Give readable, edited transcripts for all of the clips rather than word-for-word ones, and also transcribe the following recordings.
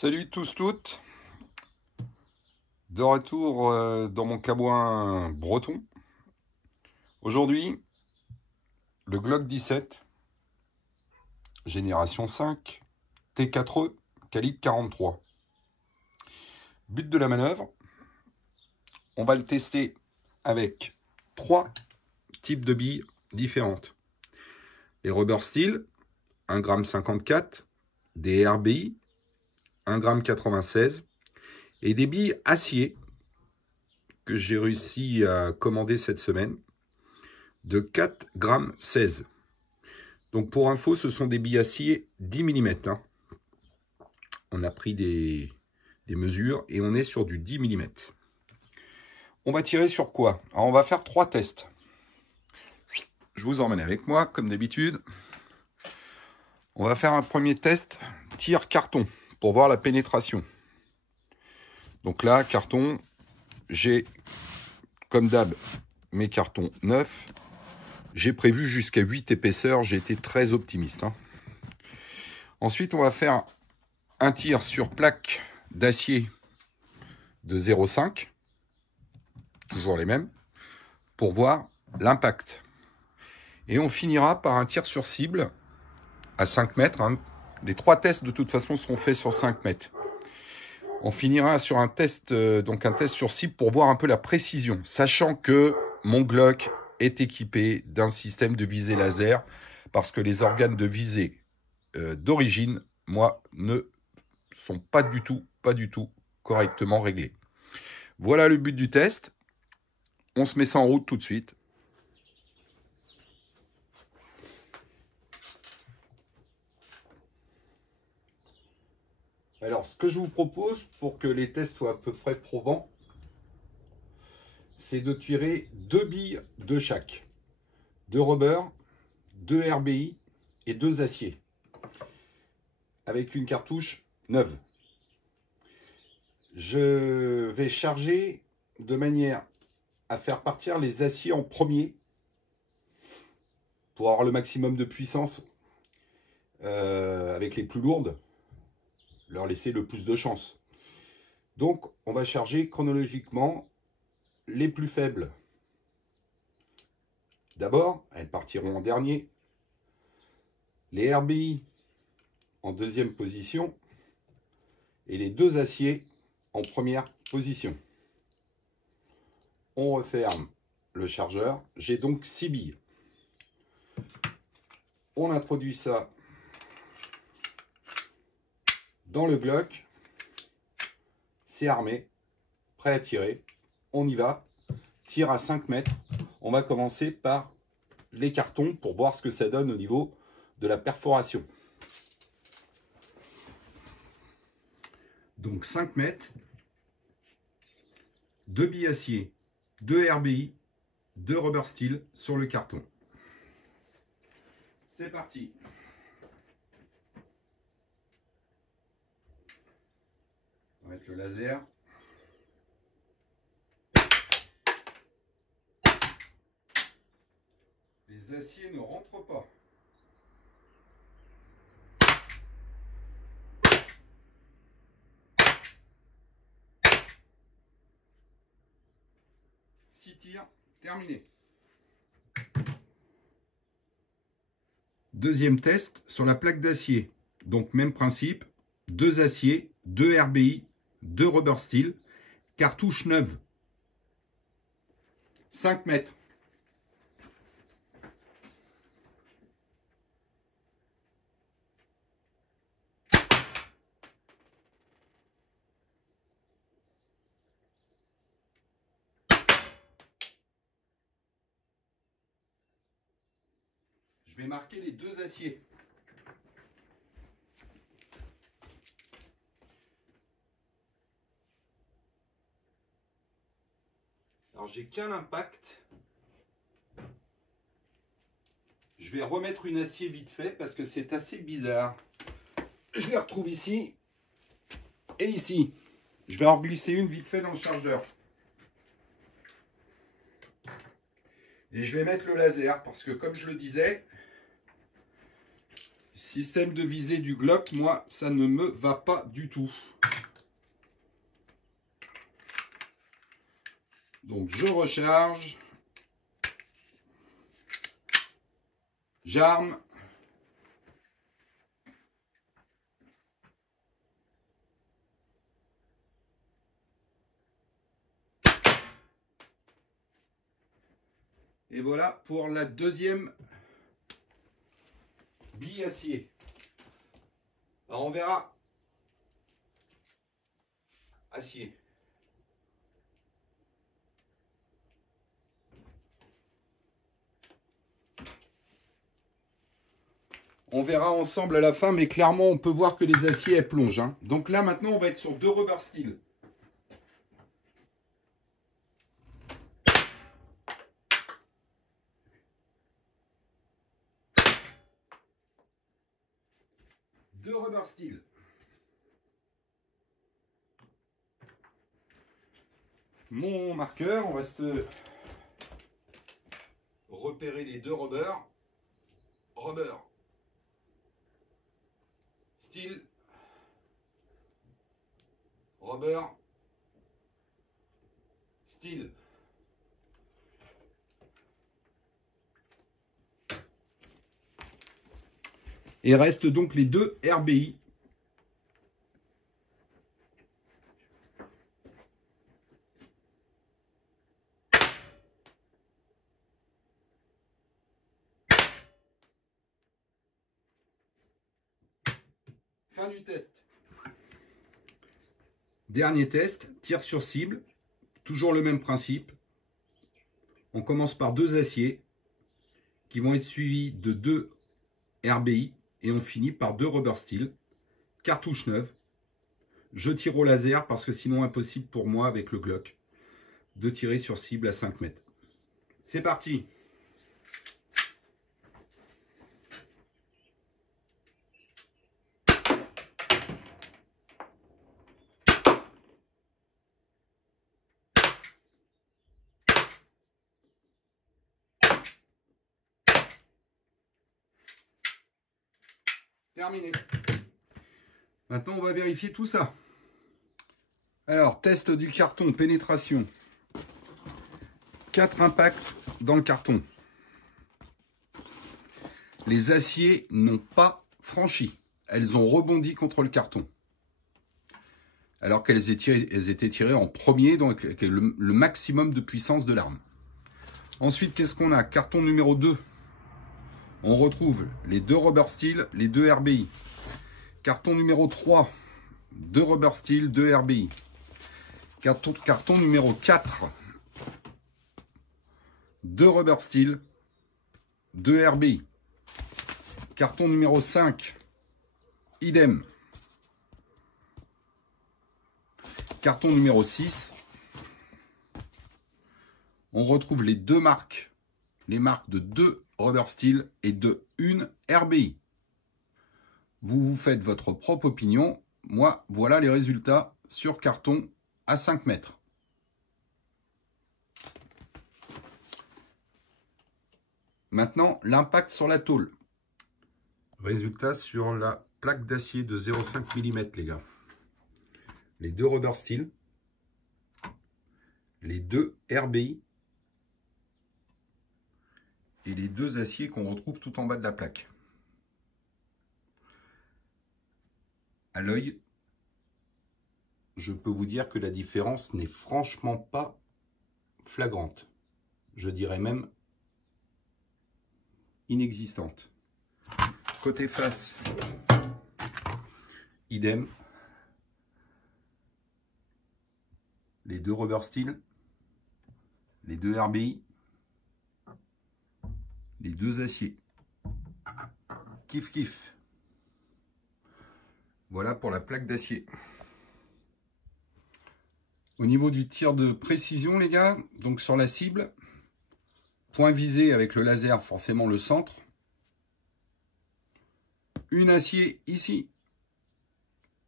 Salut tous, toutes. De retour dans mon cabouin breton. Aujourd'hui, le Glock 17, génération 5, T4E, calibre 43. But de la manœuvre, on va le tester avec 3 types de billes différentes. Les rubber steel, 1,54 g, des RBI, 1,96 g, et des billes acier que j'ai réussi à commander cette semaine de 4,16 g. Donc pour info, ce sont des billes acier 10 mm. Hein. On a pris des mesures et on est sur du 10 mm. On va tirer sur quoi? Alors on va faire 3 tests. Je vous emmène avec moi, comme d'habitude. On va faire un premier test, tir carton, pour voir la pénétration. Donc là, carton, j'ai, comme d'hab, mes cartons neufs. J'ai prévu jusqu'à 8 épaisseurs, j'ai été très optimiste. Hein. Ensuite, on va faire un tir sur plaque d'acier de 0,5, toujours les mêmes, pour voir l'impact. Et on finira par un tir sur cible à 5 mètres. Hein. Les 3 tests, de toute façon, seront faits sur 5 mètres. On finira sur un test, donc un test sur cible pour voir un peu la précision, sachant que mon Glock est équipé d'un système de visée laser, parce que les organes de visée d'origine, moi, ne sont pas du tout correctement réglés. Voilà le but du test. On se met ça en route tout de suite. Alors, ce que je vous propose pour que les tests soient à peu près probants, c'est de tirer 2 billes de chaque. 2 rubber, 2 RBI et 2 aciers. Avec une cartouche neuve. Je vais charger de manière à faire partir les aciers en premier pour avoir le maximum de puissance avec les plus lourdes, leur laisser le plus de chance. Donc on va charger chronologiquement les plus faibles. D'abord, elles partiront en dernier. Les RBI en deuxième position et les 2 aciers en première position. On referme le chargeur. J'ai donc 6 billes. On introduit ça dans le Glock. C'est armé, prêt à tirer. On y va. Tir à 5 mètres. On va commencer par les cartons pour voir ce que ça donne au niveau de la perforation. Donc 5 mètres, 2 billes acier, 2 RBI, 2 rubber steel sur le carton. C'est parti. On va mettre le laser. Les aciers ne rentrent pas. Six tirs, terminé. Deuxième test sur la plaque d'acier. Donc même principe, 2 aciers, 2 RBI, 2 rubber steel, cartouche neuve. 5 mètres. Je vais marquer les 2 aciers. Alors j'ai qu'un impact. Je vais remettre une acier vite fait parce que c'est assez bizarre. Je les retrouve ici et ici. Je vais en glisser une vite fait dans le chargeur. Et je vais mettre le laser parce que comme je le disais, Système de visée du Glock, moi, ça ne me va pas du tout. Donc, je recharge. J'arme. Et voilà pour la deuxième bille acier. Alors on verra. Acier. On verra ensemble à la fin, mais clairement on peut voir que les aciers elles plongent. Hein. Donc là maintenant on va être sur 2 rubber steel. Rubber steel. Mon marqueur, on va se repérer les 2 rubbers. Rubber. Steel. Rubber. Steel. Et restent donc les 2 RBI. Fin du test. Dernier test, tir sur cible. Toujours le même principe. On commence par 2 aciers qui vont être suivis de 2 RBI. Et on finit par 2 rubber steel, cartouche neuve. Je tire au laser parce que sinon impossible pour moi avec le Glock de tirer sur cible à 5 mètres. C'est parti. Terminé. Maintenant, on va vérifier tout ça. Alors, test du carton, pénétration. 4 impacts dans le carton. Les aciers n'ont pas franchi. Elles ont rebondi contre le carton. Alors qu'elles étaient tirées en premier, donc avec le maximum de puissance de l'arme. Ensuite, qu'est-ce qu'on a? Carton numéro 2. On retrouve les 2 rubber steel, les 2 RBI. Carton numéro 3, 2 rubber steel, 2 RBI. Carton numéro 4, 2 rubber steel, 2 RBI. Carton numéro 5, idem. Carton numéro 6, on retrouve les 2 marques. Les marques de 2 rubber steel et de 1 RBI. Vous vous faites votre propre opinion. Moi, voilà les résultats sur carton à 5 mètres. Maintenant, l'impact sur la tôle. Résultat sur la plaque d'acier de 0,5 mm, les gars. Les 2 rubber steel, les 2 RBI et les 2 aciers qu'on retrouve tout en bas de la plaque. À l'œil, je peux vous dire que la différence n'est franchement pas flagrante. Je dirais même inexistante. Côté face, idem. Les 2 rubber steel, les 2 RBI, les 2 aciers. Kiff kiff. Voilà pour la plaque d'acier. Au niveau du tir de précision, les gars, donc sur la cible, point visé avec le laser, forcément le centre. Une acier ici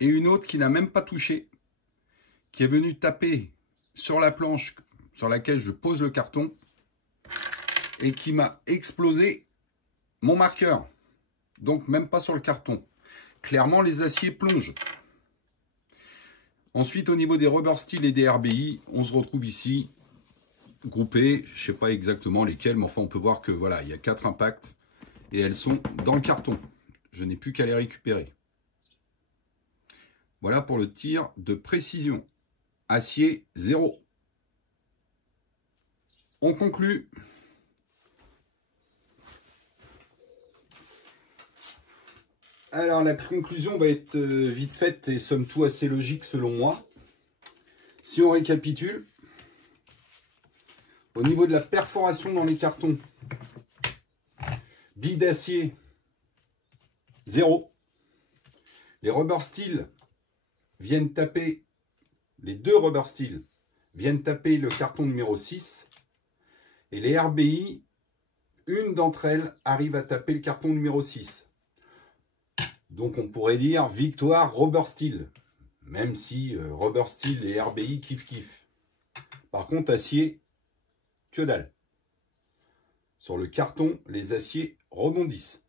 et une autre qui n'a même pas touché, qui est venue taper sur la planche sur laquelle je pose le carton et qui m'a explosé mon marqueur. Donc même pas sur le carton. Clairement, les aciers plongent. Ensuite, au niveau des rubber steel et des RBI, on se retrouve ici, groupés. Je ne sais pas exactement lesquels, mais enfin, on peut voir que voilà, il y a 4 impacts et elles sont dans le carton. Je n'ai plus qu'à les récupérer. Voilà pour le tir de précision. Acier 0. On conclut. Alors la conclusion va être vite faite et somme toute assez logique selon moi. Si on récapitule, au niveau de la perforation dans les cartons, billes d'acier 0. Les rubber steel viennent taper, les 2 rubber steel viennent taper le carton numéro 6. Et les RBI, une d'entre elles arrive à taper le carton numéro 6. Donc on pourrait dire victoire rubber steel. Même si rubber steel et RBI kiff. Par contre, acier, que dalle. Sur le carton, les aciers rebondissent.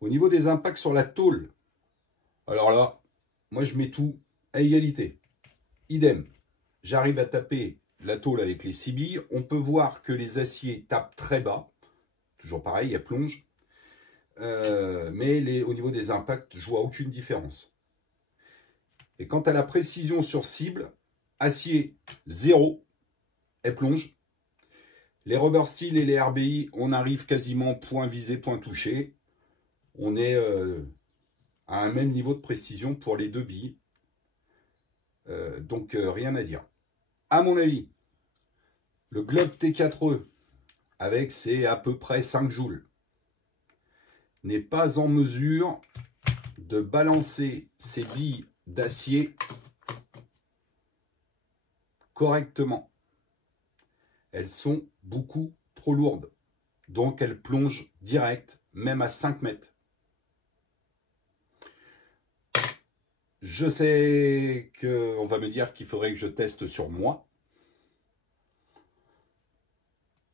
Au niveau des impacts sur la tôle, alors là, moi je mets tout à égalité. Idem, j'arrive à taper la tôle avec les 6 billes. On peut voir que les aciers tapent très bas. Toujours pareil, il y a plonge. Mais au niveau des impacts, je vois aucune différence. Et quant à la précision sur cible, acier 0, elle plonge. Les rubber steel et les RBI, on arrive quasiment point visé, point touché. On est à un même niveau de précision pour les 2 billes. Donc rien à dire. À mon avis, le Glock T4E, avec ses à peu près 5 joules, n'est pas en mesure de balancer ses billes d'acier correctement. Elles sont beaucoup trop lourdes. Donc elles plongent direct, même à 5 mètres. Je sais qu'on va me dire qu'il faudrait que je teste sur moi.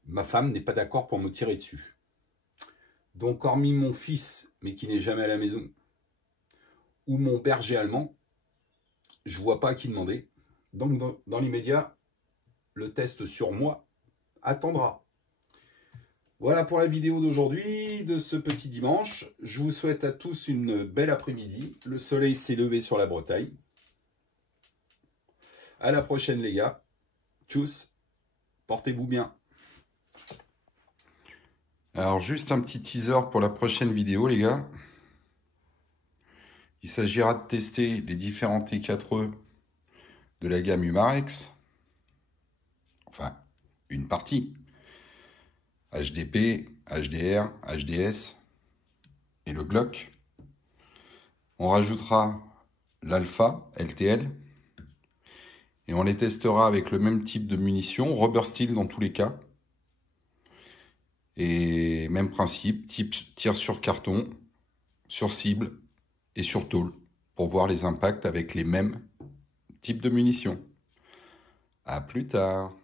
Ma femme n'est pas d'accord pour me tirer dessus. Donc, hormis mon fils, mais qui n'est jamais à la maison, ou mon berger allemand, je ne vois pas à qui demander. Donc, dans l'immédiat, le test sur moi attendra. Voilà pour la vidéo d'aujourd'hui, de ce petit dimanche. Je vous souhaite à tous une belle après-midi. Le soleil s'est levé sur la Bretagne. À la prochaine, les gars. Tchuss. Portez-vous bien. Alors, juste un petit teaser pour la prochaine vidéo, les gars. Il s'agira de tester les différents T4E de la gamme Umarex. Enfin, une partie. HDP, HDR, HDS et le Glock. On rajoutera l'Alpha, LTL. Et on les testera avec le même type de munitions, rubber steel dans tous les cas. Et même principe, type tir sur carton, sur cible et sur tôle, pour voir les impacts avec les mêmes types de munitions. À plus tard.